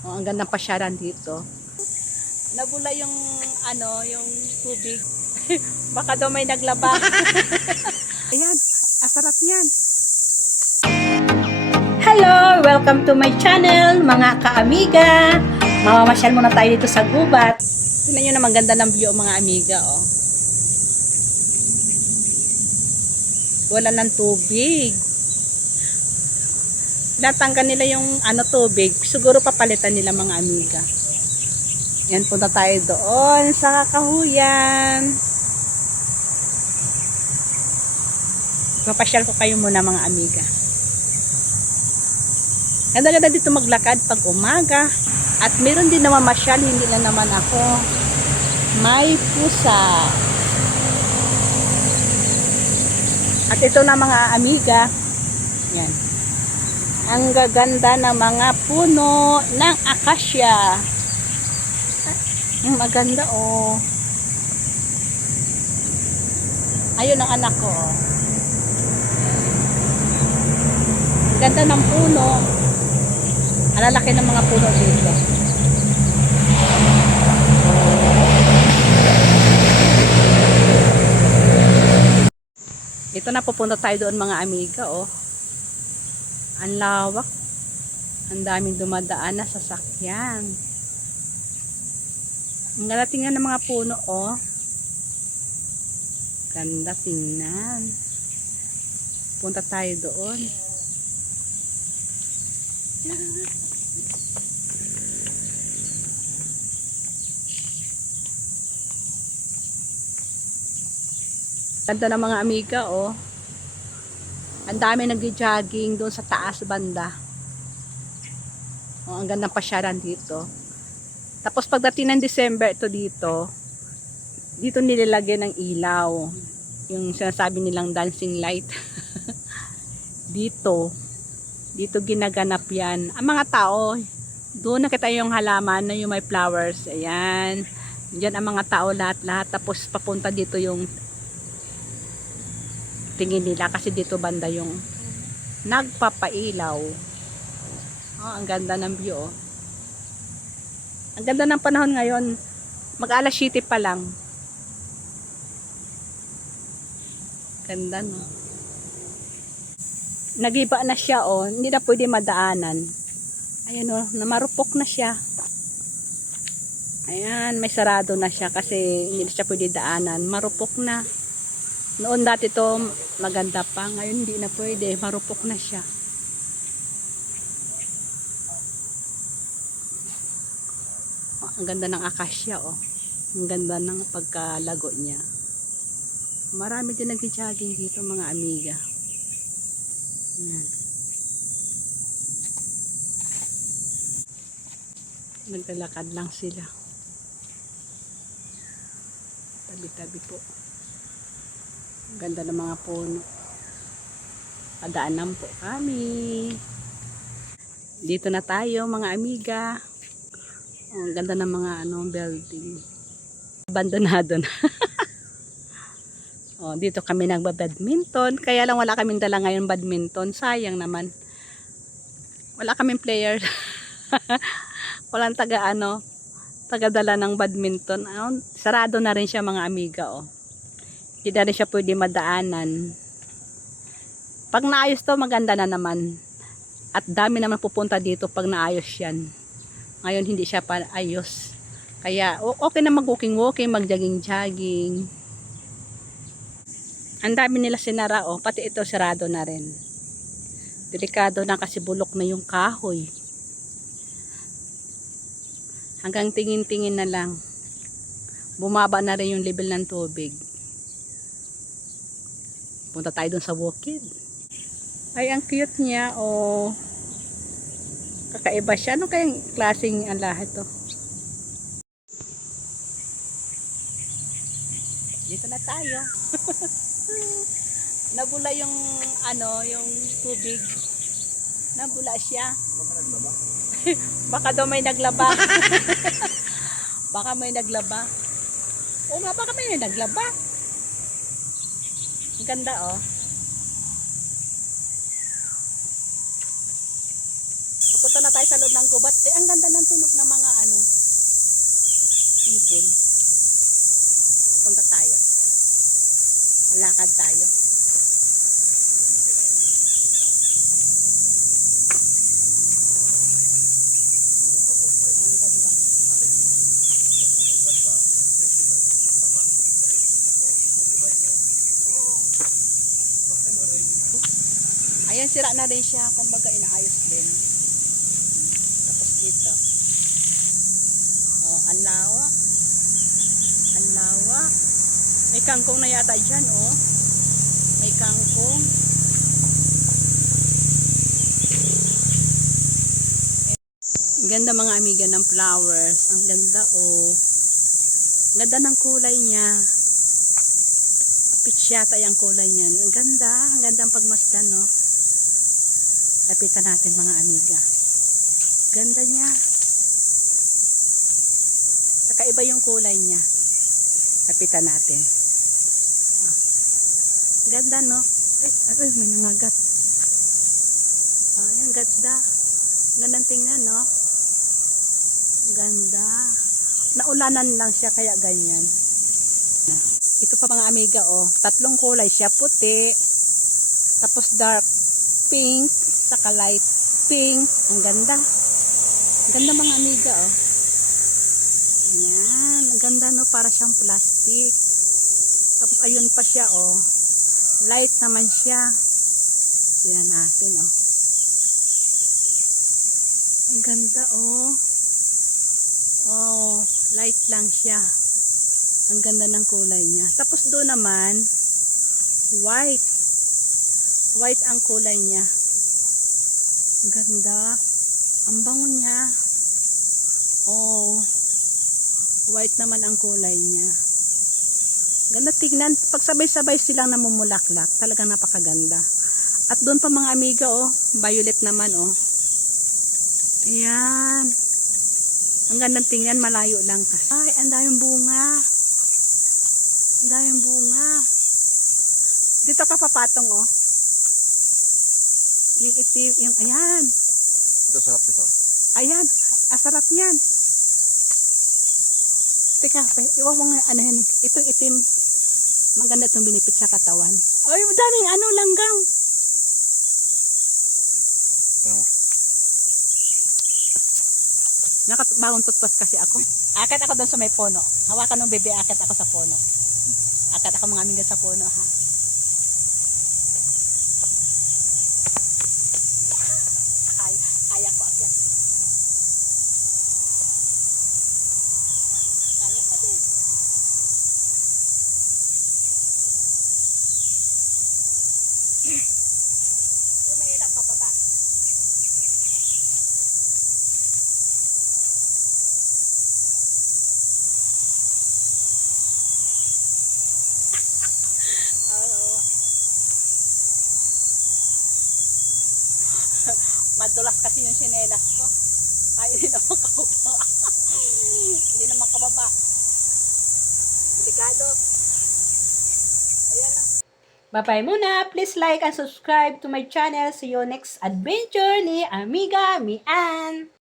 Oh, ang ganda ng pasyaran dito. Nabula yung yung tubig. Baka daw may naglaba. Ayan, asarap yan. Hello! Welcome to my channel, mga ka-amiga. Mamamasyal muna tayo dito sa gubat. Tingnan nyo naman ganda ng view, mga amiga, oh. Wala ng tubig. Natanggal nila yung tubig. Siguro papalitan nila, mga amiga. Yan, punta tayo doon sa Kakahuyan. Papasyal ko kayo muna, mga amiga. Ganda-ganda dito maglakad pag umaga. At meron din naman masyal, hindi na naman ako. May pusa. At ito na, mga amiga. Yan. Ang gaganda ng mga puno ng akasya. Maganda, oh. Ayun ang anak ko, oh. Ganda ng puno. Ang lalaki ng mga puno dito. Ito na, pupunta tayo doon, mga amiga, oh. Ang lawak. Ang daming dumadaan na sasakyan. Ang ganda tingnan ng mga puno, oh. Ganda tingnan. Punta tayo doon. Ganda ng mga amiga, oh. Ang dami nag-jogging doon sa taas banda. Oh, ang ganda ng pasyaran dito. Tapos pagdating ng December ito dito nilalagyan ng ilaw. Yung sinasabi nilang dancing light. Dito ginaganap yan. Ang mga tao, doon nakita yung halaman na yung may flowers. Ayan. Diyan ang mga tao lahat-lahat. Tapos papunta dito yung tingin nila kasi dito banda yung nagpapailaw. Oh, ang ganda ng view, oh. Ang ganda ng panahon ngayon. Mag-alas 7 pa lang. Ganda, no? Nagiba na siya, oh. Hindi na pwede madaanan. Ayan, oh. Namarupok na siya. Ayan, may sarado na siya kasi hindi na siya pwede daanan. Marupok na. Noon dati to maganda pa. Ngayon hindi na pwede. Marupok na siya. Oh, ang ganda ng akasya, oh. Ang ganda ng pagkalago niya. Marami din nag-jogging dito, mga amiga. Ayan. Naglalakad lang sila. Tabi-tabi po. Ganda ng mga puno. Padaanan po kami. Dito na tayo, mga amiga. Oh, ganda ng mga building. Abandonado na. Oh, dito kami nagba-badminton. Kaya lang wala kaming dala ngayon badminton. Sayang naman. Wala kaming player. Walang taga-dala ng badminton. Sarado na rin siya, mga amiga, oh. Hindi na rin siya pwede madaanan. Pag naayos to, maganda na naman. At dami naman pupunta dito pag naayos yan. Ngayon hindi siya pa ayos. Kaya okay na mag-walking-walking, mag-jogging-jogging. Ang dami nila sinara, oh. Pati ito sarado na rin. Delikado na kasi bulok na yung kahoy. Hanggang tingin-tingin na lang. Bumaba na rin yung level ng tubig. Punta tayo dun sa bukid. Ay, ang cute niya, oh. Kakaiba siya. Ano kayang klaseng ang lahat to? Dito na tayo. Nabula yung yung tubig. Nabula siya. Baka daw may naglaba. Baka may naglaba. Oo nga, baka may naglaba. Ang ganda, oh. Papunta Punta na tayo sa loob ng gubat. Eh, ang ganda ng tunog ng mga ibon. Punta tayo. Lakad tayo. Ang ganda. Ayan, sira na rin siya. Kumbaga, inaayos din. Tapos dito. Oh, ang lawak. Ang lawak. May kangkong na yata dyan, oh. May kangkong. Ang ganda mga amiga ng flowers. Ang ganda, oh. Ang ganda ng kulay niya. Peach yata yung kulay niyan. Ang ganda. Ang ganda ang pagmasdan, no. Lapitan natin mga amiga. Ganda niya. Kakaiba yung kulay niya. Lapitan natin. Ah. Ganda, no? Ay, may nangagat. Ay, ang ganda. Gandang tingnan, no? Ganda. Naulanan lang siya kaya ganyan. Ito pa mga amiga, oh. 3 kulay siya. Puti. Tapos dark pink. Saka light pink. Ang ganda. Ang ganda mga amiga, oh. Ayan. Ang ganda, no? Para siyang plastic. Tapos ayun pa siya, oh. Light naman siya. Tingnan natin, oh. Ang ganda, oh. Oh, light lang siya. Ang ganda ng kulay niya. Tapos doon naman, white. White ang kulay niya. Ang ganda. Ang bango niya. Oh, white naman ang kulay niya. Ganda tignan. Pag sabay-sabay silang namumulaklak, talagang napakaganda. At doon pa mga amiga, oh, violet naman, oh. Ayan. Ang gandang tingnan, malayo lang kasi. Ay, ang daming bunga. Ang daming bunga. Dito ka papatong, oh. Yung itim, yung, ayan. Ito sarap nito. Ayan, asarap niyan. Teka, iwan mo nga, ano yun, itong itim, maganda itong binipit sa katawan. Ay, daming langgam. Tignan mo. Nakabawang tutpas kasi ako. Akit ako doon sa may puno. Hawakan ng bebe, akit ako sa puno. Akit ako mga amiga sa puno, ha. Kaya ko akit. Kaya ko din. Yung mahirap pababa. Madulas kasi yung sinelas ko. Ay, hindi naman kababa. Hindi naman kababa. Delikado. Ayan na. Bye-bye muna. Please like and subscribe to my channel. See you next adventure ni Amiga Mian.